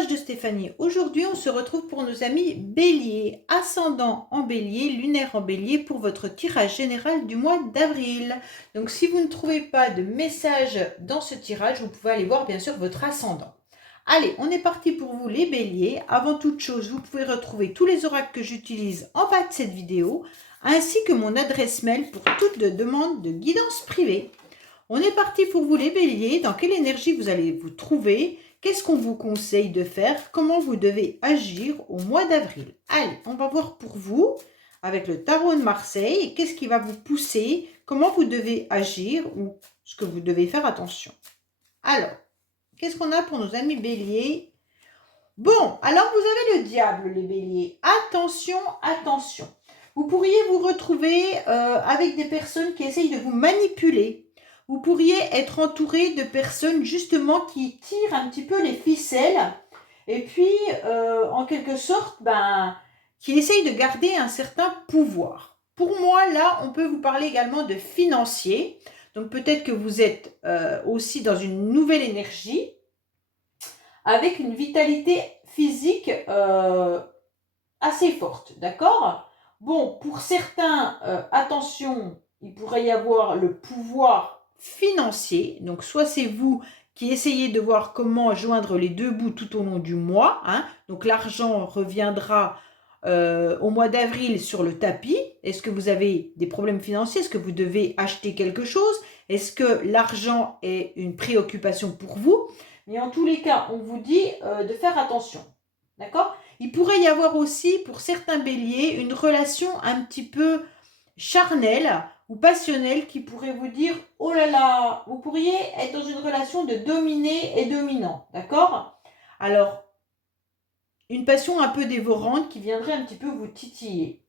message de Stéphanie. Aujourd'hui, on se retrouve pour nos amis Bélier, ascendant en Bélier, lunaire en Bélier pour votre tirage général du mois d'avril. Donc, si vous ne trouvez pas de message dans ce tirage, vous pouvez aller voir bien sûr votre ascendant. Allez, on est parti pour vous les Béliers. Avant toute chose, vous pouvez retrouver tous les oracles que j'utilise en bas de cette vidéo, ainsi que mon adresse mail pour toute demande de guidance privée. On est parti pour vous les Béliers. Dans quelle énergie vous allez vous trouver? Qu'est-ce qu'on vous conseille de faire? Comment vous devez agir au mois d'avril? Allez, on va voir pour vous avec le tarot de Marseille. Qu'est-ce qui va vous pousser? Comment vous devez agir ou ce que vous devez faire attention? Alors, qu'est-ce qu'on a pour nos amis Béliers? Bon, alors vous avez le diable, les Béliers. Attention, attention. Vous pourriez vous retrouver avec des personnes qui essayent de vous manipuler. Vous pourriez être entouré de personnes justement qui tirent un petit peu les ficelles et puis en quelque sorte qui essayent de garder un certain pouvoir. Pour moi, là, on peut vous parler également de financier. Donc peut-être que vous êtes aussi dans une nouvelle énergie avec une vitalité physique assez forte, d'accord? Bon, pour certains, attention, il pourrait y avoir le pouvoir financier. Donc, soit c'est vous qui essayez de voir comment joindre les deux bouts tout au long du mois. Donc, l'argent reviendra au mois d'avril sur le tapis. Est-ce que vous avez des problèmes financiers? Est-ce que vous devez acheter quelque chose? Est-ce que l'argent est une préoccupation pour vous? Mais en tous les cas, on vous dit de faire attention. D'accord? Il pourrait y avoir aussi, pour certains béliers, une relation un petit peu charnelle ou passionnelle qui pourrait vous dire « Oh là là !» Vous pourriez être dans une relation de dominé et dominant. D'accord? Alors, une passion un peu dévorante qui viendrait un petit peu vous titiller.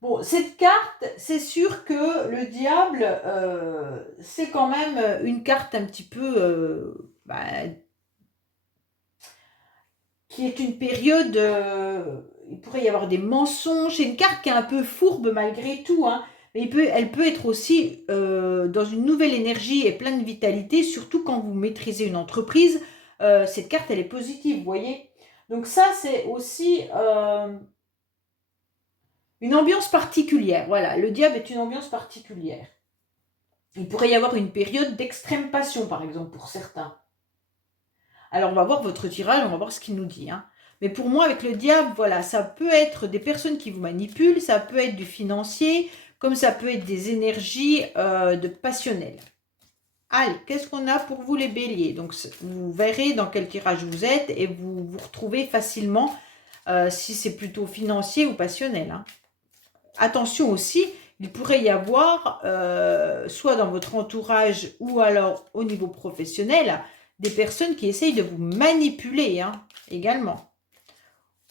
Bon, cette carte, c'est sûr que le diable, c'est quand même une carte un petit peu qui est une période, il pourrait y avoir des mensonges. C'est une carte qui est un peu fourbe malgré tout, mais elle peut être aussi dans une nouvelle énergie et pleine de vitalité, surtout quand vous maîtrisez une entreprise. Cette carte, elle est positive, vous voyez. Donc ça, c'est aussi une ambiance particulière. Voilà, le diable est une ambiance particulière. Il pourrait y avoir une période d'extrême passion, par exemple, pour certains. Alors, on va voir votre tirage, on va voir ce qu'il nous dit. Mais pour moi, avec le diable, voilà, ça peut être des personnes qui vous manipulent, ça peut être du financier, comme ça peut être des énergies de passionnel. Allez, qu'est-ce qu'on a pour vous les béliers? Donc, vous verrez dans quel tirage vous êtes et vous vous retrouvez facilement si c'est plutôt financier ou passionnel. Attention aussi, il pourrait y avoir, soit dans votre entourage ou alors au niveau professionnel, des personnes qui essayent de vous manipuler également.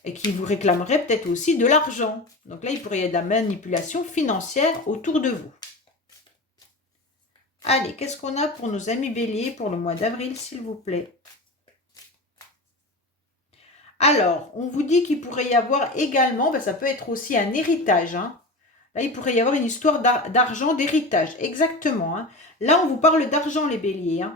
Et qui vous réclameraient peut-être aussi de l'argent. Donc là, il pourrait y avoir de la manipulation financière autour de vous. Allez, qu'est-ce qu'on a pour nos amis béliers pour le mois d'avril, s'il vous plaît? Alors, on vous dit qu'il pourrait y avoir également, ça peut être aussi un héritage. Là, il pourrait y avoir une histoire d'argent, d'héritage. Exactement. Là, on vous parle d'argent, les béliers.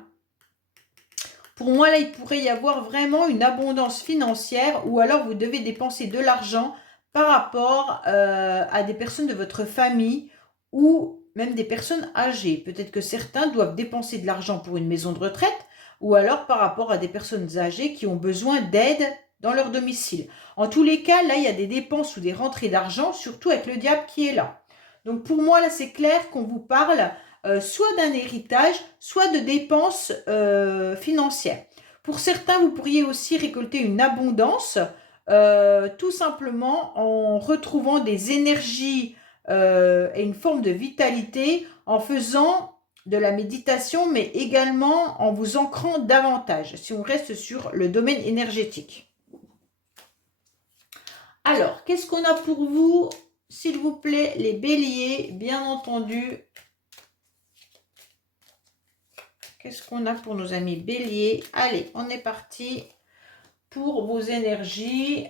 Pour moi, là, il pourrait y avoir vraiment une abondance financière ou alors vous devez dépenser de l'argent par rapport à des personnes de votre famille ou même des personnes âgées. Peut-être que certains doivent dépenser de l'argent pour une maison de retraite ou alors par rapport à des personnes âgées qui ont besoin d'aide dans leur domicile. En tous les cas, là, il y a des dépenses ou des rentrées d'argent, surtout avec le diable qui est là. Donc pour moi, là, c'est clair qu'on vous parle soit d'un héritage, soit de dépenses financières. Pour certains, vous pourriez aussi récolter une abondance, tout simplement en retrouvant des énergies et une forme de vitalité en faisant de la méditation, mais également en vous ancrant davantage, si on reste sur le domaine énergétique. Alors, qu'est-ce qu'on a pour vous, s'il vous plaît, les béliers, bien entendu? Qu'est-ce qu'on a pour nos amis béliers? Allez, on est parti pour vos énergies,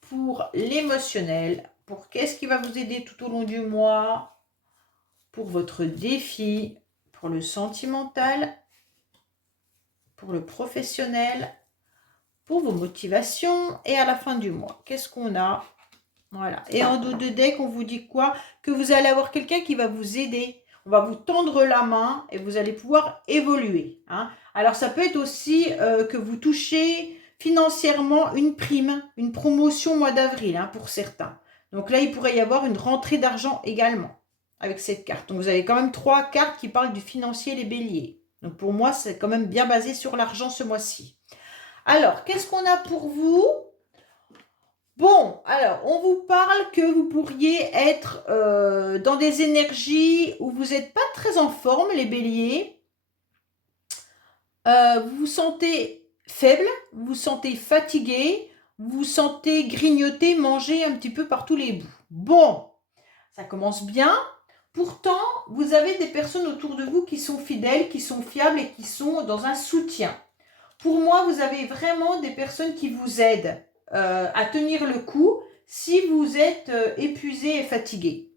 pour l'émotionnel, pour qu'est-ce qui va vous aider tout au long du mois, pour votre défi, pour le sentimental, pour le professionnel, pour vos motivations et à la fin du mois. Qu'est-ce qu'on a? Voilà. Et en dos de deck, on vous dit quoi? Que vous allez avoir quelqu'un qui va vous aider. On va vous tendre la main et vous allez pouvoir évoluer. Hein. Alors, ça peut être aussi que vous touchez financièrement une prime, une promotion au mois d'avril hein, pour certains. Donc là, il pourrait y avoir une rentrée d'argent également avec cette carte. Donc, vous avez quand même 3 cartes qui parlent du financier, les béliers. Donc, pour moi, c'est quand même bien basé sur l'argent ce mois-ci. Alors, qu'est-ce qu'on a pour vous? Bon, alors, on vous parle que vous pourriez être dans des énergies où vous n'êtes pas très en forme, les béliers. Vous vous sentez faible, vous vous sentez fatigué, vous vous sentez grignoter, manger un petit peu par tous les bouts. Bon, ça commence bien. Pourtant, vous avez des personnes autour de vous qui sont fidèles, qui sont fiables et qui sont dans un soutien. Pour moi, vous avez vraiment des personnes qui vous aident à tenir le coup si vous êtes épuisé et fatigué.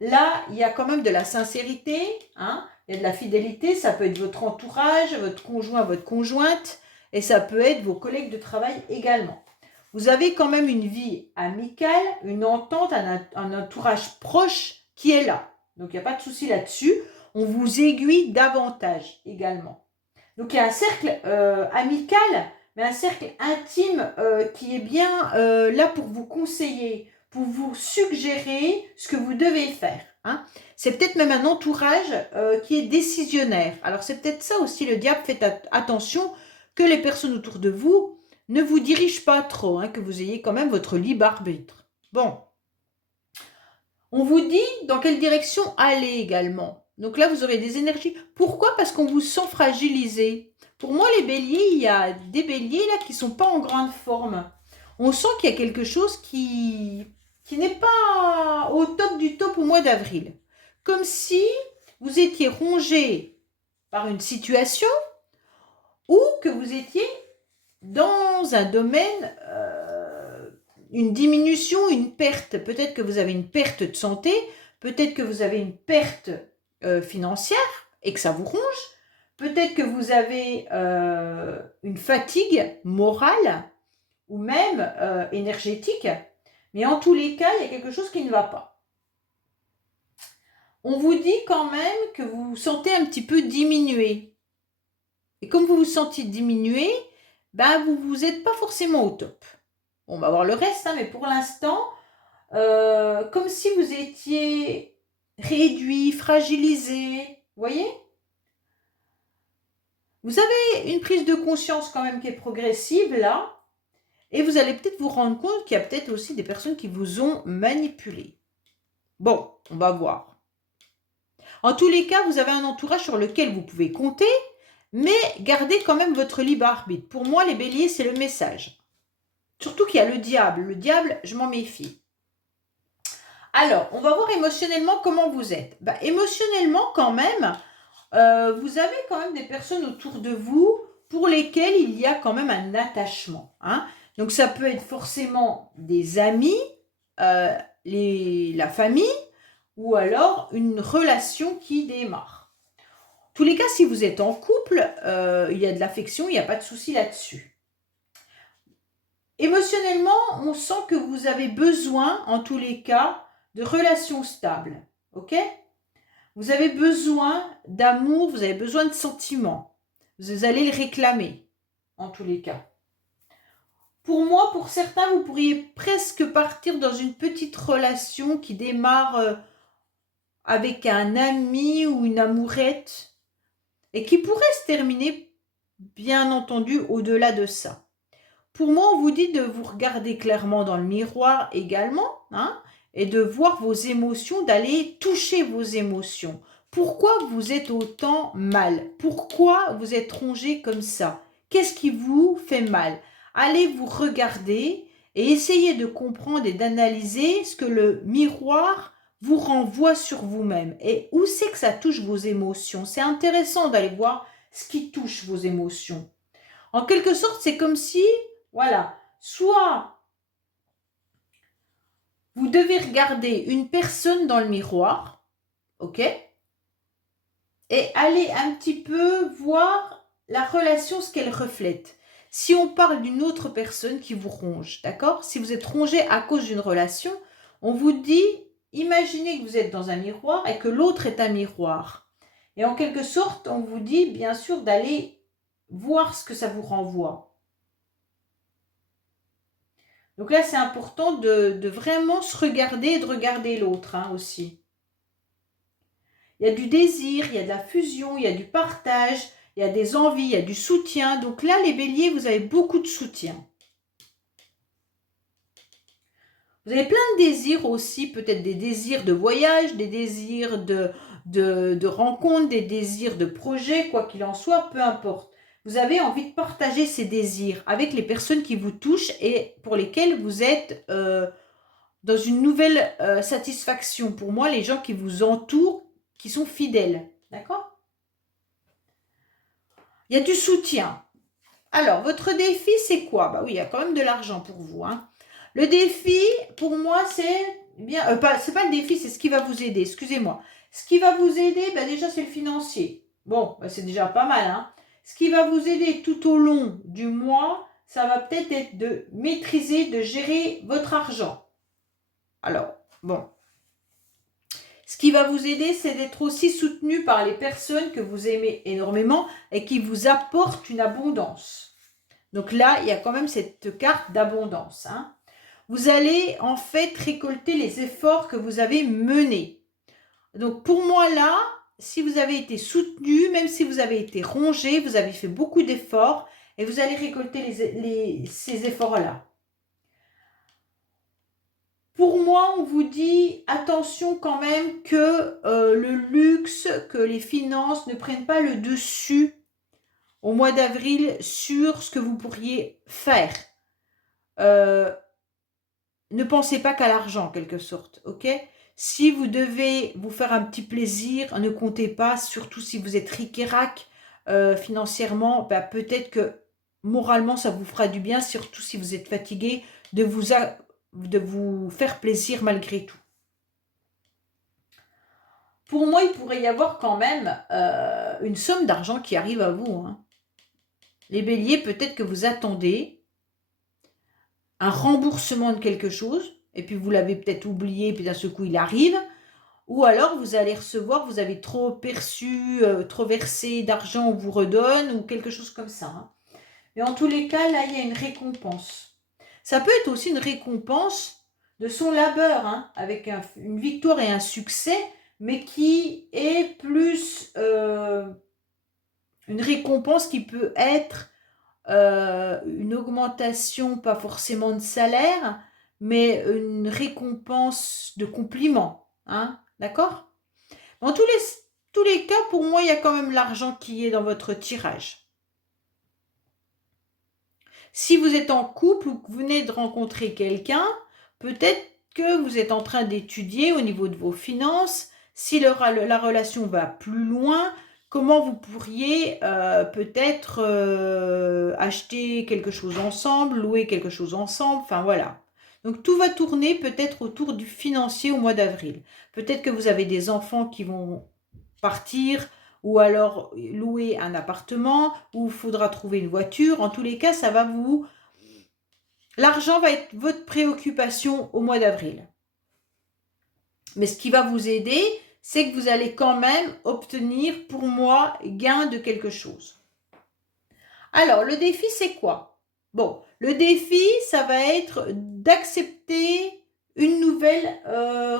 Là, il y a quand même de la sincérité, hein, il y a de la fidélité, ça peut être votre entourage, votre conjoint, votre conjointe, et ça peut être vos collègues de travail également. Vous avez quand même une vie amicale, une entente, un entourage proche qui est là. Donc, il n'y a pas de souci là-dessus. On vous aiguille davantage également. Donc, il y a un cercle amical, mais un cercle intime qui est bien là pour vous conseiller, pour vous suggérer ce que vous devez faire. Hein. C'est peut-être même un entourage qui est décisionnaire. Alors, c'est peut-être ça aussi le diable. Faites attention que les personnes autour de vous ne vous dirigent pas trop, hein, que vous ayez quand même votre libre arbitre. Bon. On vous dit dans quelle direction aller également. Donc là, vous aurez des énergies. Pourquoi? Parce qu'on vous sent fragilisé. Pour moi, les béliers, il y a des béliers là qui ne sont pas en grande forme. On sent qu'il y a quelque chose qui n'est pas au top du top au mois d'avril. Comme si vous étiez rongé par une situation ou que vous étiez dans un domaine, une diminution, une perte. Peut-être que vous avez une perte de santé, peut-être que vous avez une perte financière et que ça vous ronge. Peut-être que vous avez une fatigue morale ou même énergétique. Mais en tous les cas, il y a quelque chose qui ne va pas. On vous dit quand même que vous vous sentez un petit peu diminué. Et comme vous vous sentez diminué, ben vous n'êtes pas forcément au top. On va voir le reste, hein, mais pour l'instant, comme si vous étiez réduit, fragilisé. Vous voyez? Vous avez une prise de conscience quand même qui est progressive là. Et vous allez peut-être vous rendre compte qu'il y a peut-être aussi des personnes qui vous ont manipulé. Bon, on va voir. En tous les cas, vous avez un entourage sur lequel vous pouvez compter, mais gardez quand même votre libre arbitre. Pour moi, les béliers, c'est le message. Surtout qu'il y a le diable. Le diable, je m'en méfie. Alors, on va voir émotionnellement comment vous êtes. Émotionnellement, quand même, vous avez quand même des personnes autour de vous pour lesquelles il y a quand même un attachement. Hein. Donc, ça peut être forcément des amis, la famille, ou alors une relation qui démarre. En tous les cas, si vous êtes en couple, il y a de l'affection, il n'y a pas de souci là-dessus. Émotionnellement, on sent que vous avez besoin, en tous les cas, de relations stables. Ok? Vous avez besoin d'amour, vous avez besoin de sentiments. Vous allez le réclamer, en tous les cas. Pour moi, pour certains, vous pourriez presque partir dans une petite relation qui démarre avec un ami ou une amourette et qui pourrait se terminer, bien entendu, au-delà de ça. Pour moi, on vous dit de vous regarder clairement dans le miroir également, hein, et de voir vos émotions, d'aller toucher vos émotions. Pourquoi vous êtes autant mal? Pourquoi vous êtes rongé comme ça? Qu'est-ce qui vous fait mal? Allez vous regarder et essayez de comprendre et d'analyser ce que le miroir vous renvoie sur vous-même. Et où c'est que ça touche vos émotions? C'est intéressant d'aller voir ce qui touche vos émotions. En quelque sorte, c'est comme si, voilà, soit vous devez regarder une personne dans le miroir, ok? Et aller un petit peu voir la relation, ce qu'elle reflète. Si on parle d'une autre personne qui vous ronge, d'accord? Si vous êtes rongé à cause d'une relation, on vous dit, imaginez que vous êtes dans un miroir et que l'autre est un miroir. Et en quelque sorte, on vous dit, bien sûr, d'aller voir ce que ça vous renvoie. Donc là, c'est important de vraiment se regarder et de regarder l'autre aussi. Il y a du désir, il y a de la fusion, il y a du partage, il y a des envies, il y a du soutien. Donc là, les béliers, vous avez beaucoup de soutien. Vous avez plein de désirs aussi, peut-être des désirs de voyage, des désirs de rencontre, des désirs de projet, quoi qu'il en soit, peu importe. Vous avez envie de partager ces désirs avec les personnes qui vous touchent et pour lesquelles vous êtes dans une nouvelle satisfaction. Pour moi, les gens qui vous entourent, qui sont fidèles. D'accord? Il y a du soutien. Alors, votre défi, c'est quoi? Bah oui, il y a quand même de l'argent pour vous. Le défi, pour moi, c'est bien. C'est pas le défi, c'est ce qui va vous aider. Excusez-moi. Ce qui va vous aider, bah déjà, c'est le financier. Bon, bah c'est déjà pas mal. Ce qui va vous aider tout au long du mois, ça va peut-être être de maîtriser, de gérer votre argent. Alors, bon. Ce qui va vous aider, c'est d'être aussi soutenu par les personnes que vous aimez énormément et qui vous apportent une abondance. Donc là, il y a quand même cette carte d'abondance. Vous allez en fait récolter les efforts que vous avez menés. Donc pour moi là, si vous avez été soutenu, même si vous avez été rongé, vous avez fait beaucoup d'efforts et vous allez récolter ces efforts-là. Pour moi, on vous dit attention quand même que le luxe, que les finances ne prennent pas le dessus au mois d'avril sur ce que vous pourriez faire. Ne pensez pas qu'à l'argent, en quelque sorte, ok? Si vous devez vous faire un petit plaisir, ne comptez pas, surtout si vous êtes ric-et-rac financièrement, peut-être que moralement, ça vous fera du bien, surtout si vous êtes fatigué, de vous faire plaisir malgré tout. Pour moi, il pourrait y avoir quand même une somme d'argent qui arrive à vous. Les béliers, peut-être que vous attendez un remboursement de quelque chose, et puis vous l'avez peut-être oublié, et puis d'un seul coup, il arrive. Ou alors, vous allez recevoir, vous avez trop perçu, trop versé d'argent, on vous redonne, ou quelque chose comme ça. Mais en tous les cas, là, il y a une récompense. Ça peut être aussi une récompense de son labeur, avec une victoire et un succès, mais qui est plus une récompense qui peut être une augmentation, pas forcément de salaire, mais une récompense de compliment. D'accord? Dans tous les cas, pour moi, il y a quand même l'argent qui est dans votre tirage. Si vous êtes en couple ou que vous venez de rencontrer quelqu'un, peut-être que vous êtes en train d'étudier au niveau de vos finances, si la relation va plus loin, comment vous pourriez peut-être acheter quelque chose ensemble, louer quelque chose ensemble, enfin voilà. Donc tout va tourner peut-être autour du financier au mois d'avril. Peut-être que vous avez des enfants qui vont partir, ou alors louer un appartement, ou il faudra trouver une voiture. En tous les cas, ça va vous... L'argent va être votre préoccupation au mois d'avril. Mais ce qui va vous aider, c'est que vous allez quand même obtenir, pour moi, gain de quelque chose. Alors, le défi, c'est quoi? Bon, le défi, ça va être d'accepter une nouvelle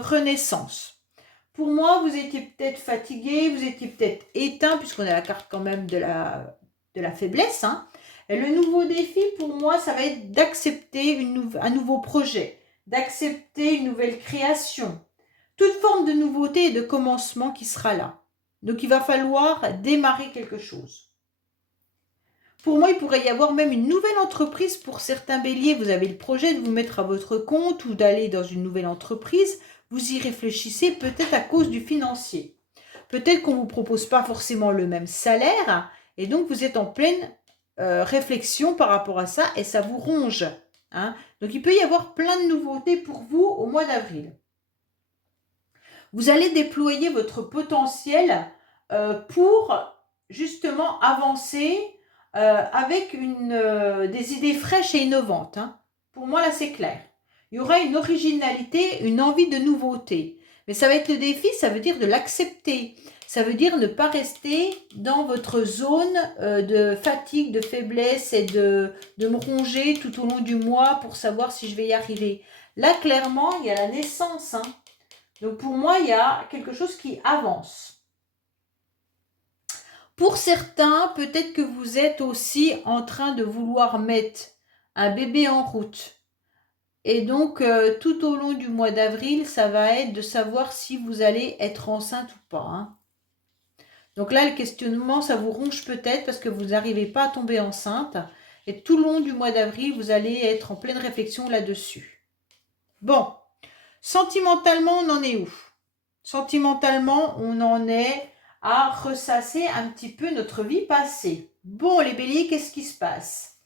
renaissance. Pour moi, vous étiez peut-être fatigué, vous étiez peut-être éteint, puisqu'on a la carte quand même de la faiblesse. Et le nouveau défi, pour moi, ça va être d'accepter un nouveau projet, d'accepter une nouvelle création. Toute forme de nouveauté et de commencement qui sera là. Donc, il va falloir démarrer quelque chose. Pour moi, il pourrait y avoir même une nouvelle entreprise pour certains béliers. Vous avez le projet de vous mettre à votre compte ou d'aller dans une nouvelle entreprise. Vous y réfléchissez peut-être à cause du financier. Peut-être qu'on ne vous propose pas forcément le même salaire et donc vous êtes en pleine réflexion par rapport à ça et ça vous ronge. Donc, il peut y avoir plein de nouveautés pour vous au mois d'avril. Vous allez déployer votre potentiel pour justement avancer avec des idées fraîches et innovantes. Hein. Pour moi, là, c'est clair. Il y aura une originalité, une envie de nouveauté. Mais ça va être le défi, ça veut dire de l'accepter. Ça veut dire ne pas rester dans votre zone de fatigue, de faiblesse et de me ronger tout au long du mois pour savoir si je vais y arriver. Là, clairement, il y a la naissance. Hein. Donc, pour moi, il y a quelque chose qui avance. Pour certains, peut-être que vous êtes aussi en train de vouloir mettre un bébé en route. Et donc, tout au long du mois d'avril, ça va être de savoir si vous allez être enceinte ou pas. Hein. Donc là, le questionnement, ça vous ronge peut-être parce que vous n'arrivez pas à tomber enceinte. Et tout le long du mois d'avril, vous allez être en pleine réflexion là-dessus. Bon, sentimentalement, on en est où? Sentimentalement, on en est à ressasser un petit peu notre vie passée. Bon, les béliers, qu'est-ce qui se passe?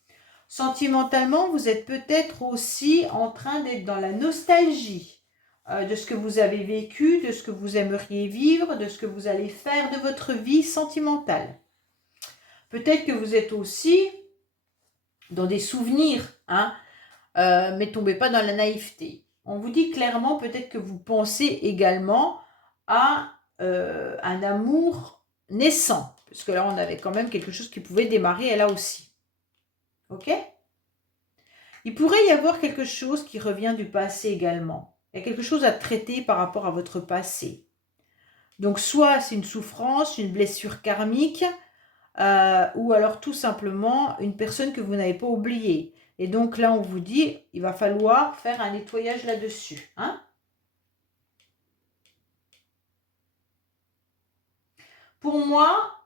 Sentimentalement, vous êtes peut-être aussi en train d'être dans la nostalgie de ce que vous avez vécu, de ce que vous aimeriez vivre, de ce que vous allez faire de votre vie sentimentale. Peut-être que vous êtes aussi dans des souvenirs, hein, mais tombez pas dans la naïveté. On vous dit clairement peut-être que vous pensez également à un amour naissant, parce que là on avait quand même quelque chose qui pouvait démarrer là aussi. Ok? Il pourrait y avoir quelque chose qui revient du passé également. Il y a quelque chose à traiter par rapport à votre passé. Donc soit c'est une souffrance, une blessure karmique, ou alors tout simplement une personne que vous n'avez pas oubliée. Et donc là on vous dit, il va falloir faire un nettoyage là-dessus. Hein? Pour moi,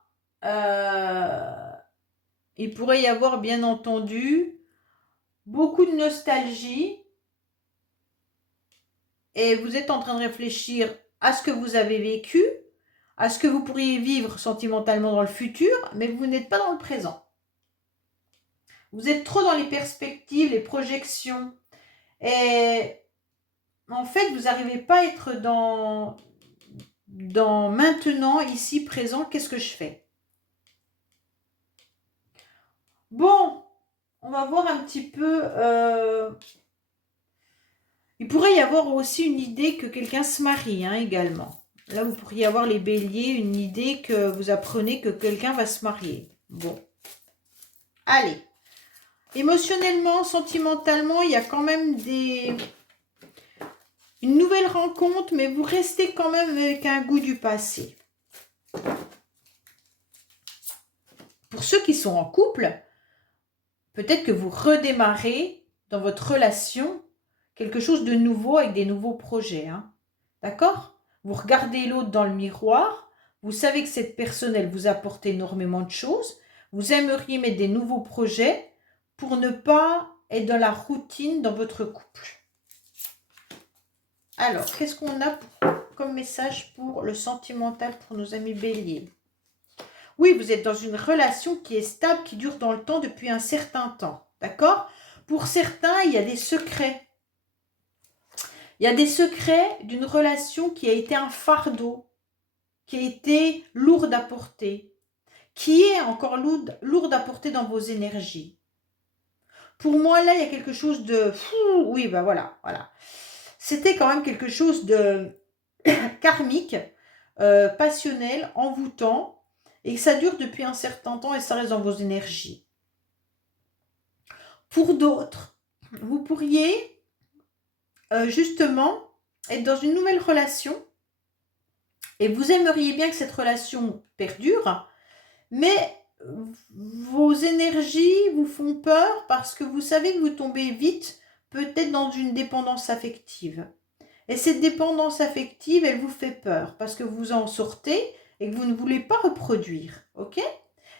il pourrait y avoir bien entendu beaucoup de nostalgie et vous êtes en train de réfléchir à ce que vous avez vécu, à ce que vous pourriez vivre sentimentalement dans le futur, mais vous n'êtes pas dans le présent. Vous êtes trop dans les perspectives, les projections. Et en fait, vous n'arrivez pas à être dans maintenant, ici, présent, qu'est-ce que je fais? Bon, on va voir un petit peu... il pourrait y avoir aussi une idée que quelqu'un se marie hein, également. Là, vous pourriez avoir les béliers, une idée que vous apprenez que quelqu'un va se marier. Bon. Allez. Émotionnellement, sentimentalement, il y a quand même une nouvelle rencontre, mais vous restez quand même avec un goût du passé. Pour ceux qui sont en couple, peut-être que vous redémarrez dans votre relation quelque chose de nouveau avec des nouveaux projets. Hein. D'accord? Vous regardez l'autre dans le miroir, vous savez que cette personne, elle vous apporte énormément de choses, vous aimeriez mettre des nouveaux projets pour ne pas être dans la routine dans votre couple. Alors, qu'est-ce qu'on a comme message pour le sentimental pour nos amis béliers? Oui, vous êtes dans une relation qui est stable, qui dure dans le temps depuis un certain temps. D'accord? Pour certains, il y a des secrets. Il y a des secrets d'une relation qui a été un fardeau, qui a été lourde à porter, qui est encore lourde à porter dans vos énergies. Pour moi, là, il y a quelque chose de... Oui, ben voilà. C'était quand même quelque chose de karmique, passionnel, envoûtant, et ça dure depuis un certain temps et ça reste dans vos énergies. Pour d'autres, vous pourriez justement être dans une nouvelle relation et vous aimeriez bien que cette relation perdure, mais vos énergies vous font peur parce que vous savez que vous tombez vite peut-être dans une dépendance affective. Et cette dépendance affective, elle vous fait peur parce que vous en sortez et que vous ne voulez pas reproduire. Ok?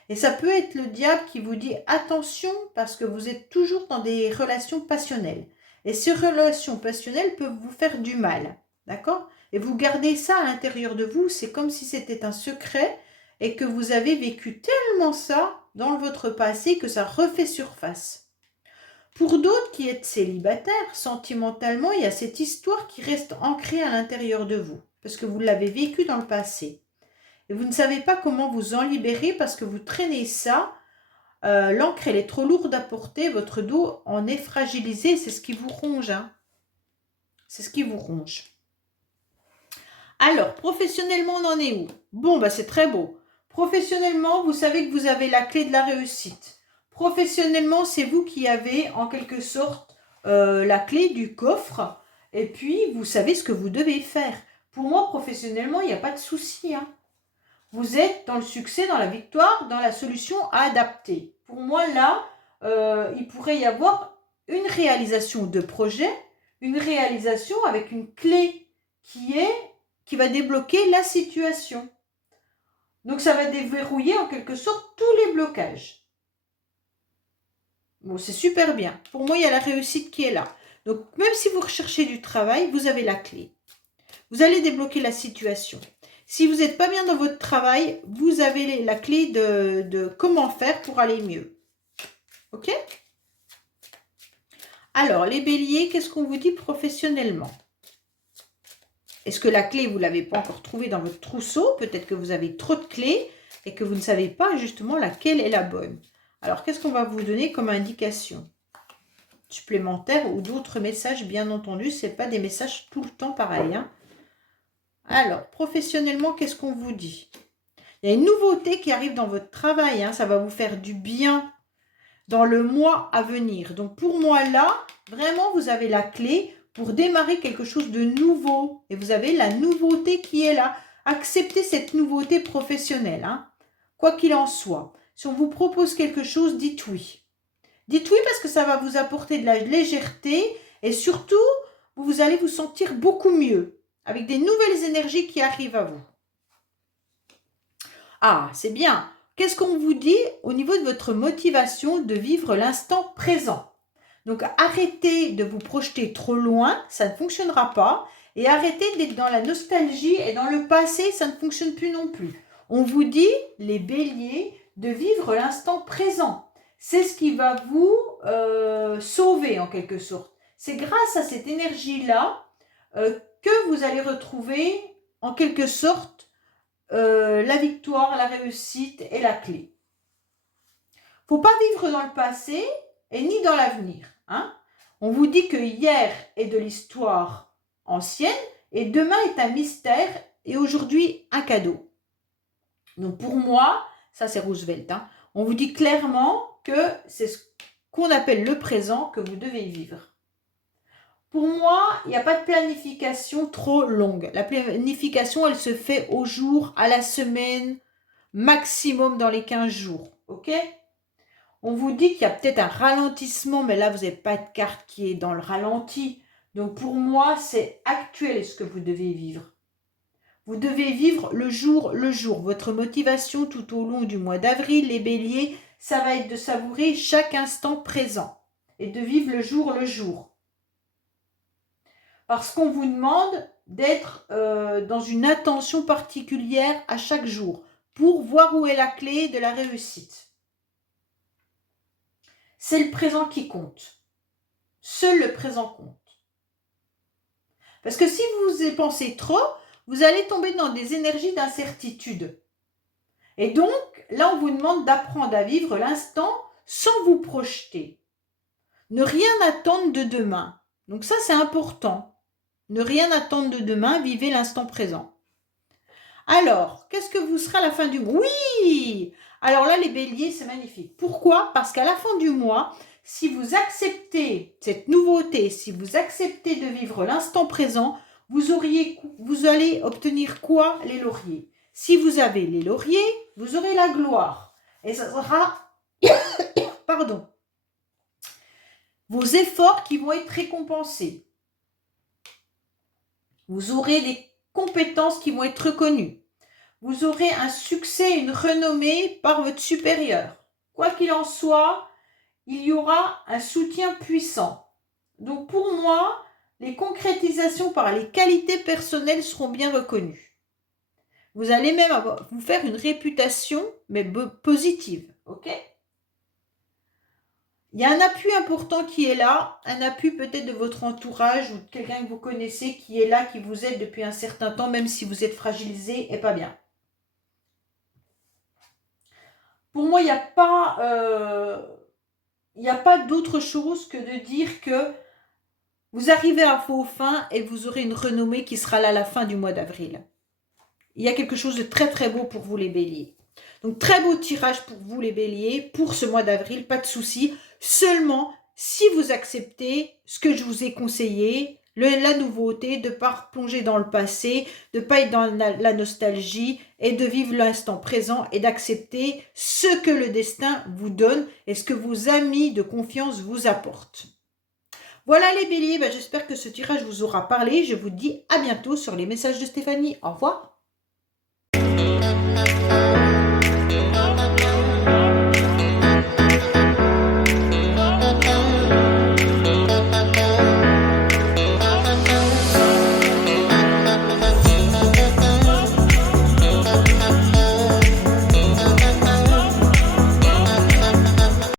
Et ça peut être le diable qui vous dit attention parce que vous êtes toujours dans des relations passionnelles. Et ces relations passionnelles peuvent vous faire du mal. D'accord? Et vous gardez ça à l'intérieur de vous, c'est comme si c'était un secret et que vous avez vécu tellement ça dans votre passé que ça refait surface. Pour d'autres qui êtes célibataires, sentimentalement, il y a cette histoire qui reste ancrée à l'intérieur de vous, parce que vous l'avez vécu dans le passé. Et vous ne savez pas comment vous en libérer parce que vous traînez ça l'encre, elle est trop lourde à porter, votre dos en est fragilisé, c'est ce qui vous ronge. Hein. C'est ce qui vous ronge. Alors, professionnellement, on en est où? Bon, bah c'est très beau. Professionnellement, vous savez que vous avez la clé de la réussite. Professionnellement, c'est vous qui avez en quelque sorte la clé du coffre. Et puis, vous savez ce que vous devez faire. Pour moi, professionnellement, il n'y a pas de souci. Hein. Vous êtes dans le succès, dans la victoire, dans la solution à adapter. Pour moi, là, il pourrait y avoir une réalisation de projet, une réalisation avec une clé qui va débloquer la situation. Donc, ça va déverrouiller en quelque sorte tous les blocages. Bon, c'est super bien. Pour moi, il y a la réussite qui est là. Donc, même si vous recherchez du travail, vous avez la clé. Vous allez débloquer la situation. Si vous n'êtes pas bien dans votre travail, vous avez la clé de comment faire pour aller mieux. Ok? Alors, les béliers, qu'est-ce qu'on vous dit professionnellement? Est-ce que la clé, vous ne l'avez pas encore trouvée dans votre trousseau? Peut-être que vous avez trop de clés et que vous ne savez pas justement laquelle est la bonne. Alors, qu'est-ce qu'on va vous donner comme indication supplémentaire ou d'autres messages, bien entendu, ce n'est pas des messages tout le temps pareils. Hein. Alors, professionnellement, qu'est-ce qu'on vous dit? Il y a une nouveauté qui arrive dans votre travail. Hein, ça va vous faire du bien dans le mois à venir. Donc, pour moi, là, vraiment, vous avez la clé pour démarrer quelque chose de nouveau. Et vous avez la nouveauté qui est là. Acceptez cette nouveauté professionnelle. Hein. Quoi qu'il en soit. Si on vous propose quelque chose, dites oui. Dites oui parce que ça va vous apporter de la légèreté. Et surtout, vous allez vous sentir beaucoup mieux. Avec des nouvelles énergies qui arrivent à vous. Ah, c'est bien. Qu'est-ce qu'on vous dit au niveau de votre motivation de vivre l'instant présent? Donc, arrêtez de vous projeter trop loin, ça ne fonctionnera pas. Et arrêtez d'être dans la nostalgie et dans le passé, ça ne fonctionne plus non plus. On vous dit, les béliers, de vivre l'instant présent. C'est ce qui va vous sauver en quelque sorte. C'est grâce à cette énergie-là que vous allez retrouver en quelque sorte la victoire, la réussite et la clé. Faut pas vivre dans le passé et ni dans l'avenir. Hein. On vous dit que hier est de l'histoire ancienne et demain est un mystère et aujourd'hui un cadeau. Donc pour moi, ça c'est Roosevelt. Hein, on vous dit clairement que c'est ce qu'on appelle le présent que vous devez vivre. Pour moi, il n'y a pas de planification trop longue. La planification, elle se fait au jour, à la semaine, maximum dans les 15 jours. Ok? On vous dit qu'il y a peut-être un ralentissement, mais là, vous n'avez pas de carte qui est dans le ralenti. Donc pour moi, c'est actuel ce que vous devez vivre. Vous devez vivre le jour. Votre motivation tout au long du mois d'avril, les béliers, ça va être de savourer chaque instant présent et de vivre le jour. Parce qu'on vous demande d'être dans une attention particulière à chaque jour pour voir où est la clé de la réussite. C'est le présent qui compte. Seul le présent compte. Parce que si vous y pensez trop, vous allez tomber dans des énergies d'incertitude. Et donc, là, on vous demande d'apprendre à vivre l'instant sans vous projeter. Ne rien attendre de demain. Donc ça, c'est important. Ne rien attendre de demain, vivez l'instant présent. Alors, qu'est-ce que vous serez à la fin du mois? Oui! Alors là, les béliers, c'est magnifique. Pourquoi? Parce qu'à la fin du mois, si vous acceptez cette nouveauté, si vous acceptez de vivre l'instant présent, vous allez obtenir quoi? Les lauriers. Si vous avez les lauriers, vous aurez la gloire. Et ça sera, pardon, vos efforts qui vont être récompensés. Vous aurez des compétences qui vont être reconnues. Vous aurez un succès, une renommée par votre supérieur. Quoi qu'il en soit, il y aura un soutien puissant. Donc pour moi, les concrétisations par les qualités personnelles seront bien reconnues. Vous allez même vous faire une réputation, mais positive. Ok ? Il y a un appui important qui est là, un appui peut-être de votre entourage ou de quelqu'un que vous connaissez qui est là, qui vous aide depuis un certain temps, même si vous êtes fragilisé et pas bien. pour moi, il n'y a pas d'autre chose que de dire que vous arrivez à vos fins et vous aurez une renommée qui sera là à la fin du mois d'avril. Il y a quelque chose de très très beau pour vous les béliers. Donc très beau tirage pour vous les béliers pour ce mois d'avril, pas de souci. Seulement, si vous acceptez ce que je vous ai conseillé, la nouveauté, de ne pas plonger dans le passé, de ne pas être dans la nostalgie et de vivre l'instant présent et d'accepter ce que le destin vous donne et ce que vos amis de confiance vous apportent. Voilà les béliers, j'espère que ce tirage vous aura parlé. Je vous dis à bientôt sur les messages de Stéphanie. Au revoir.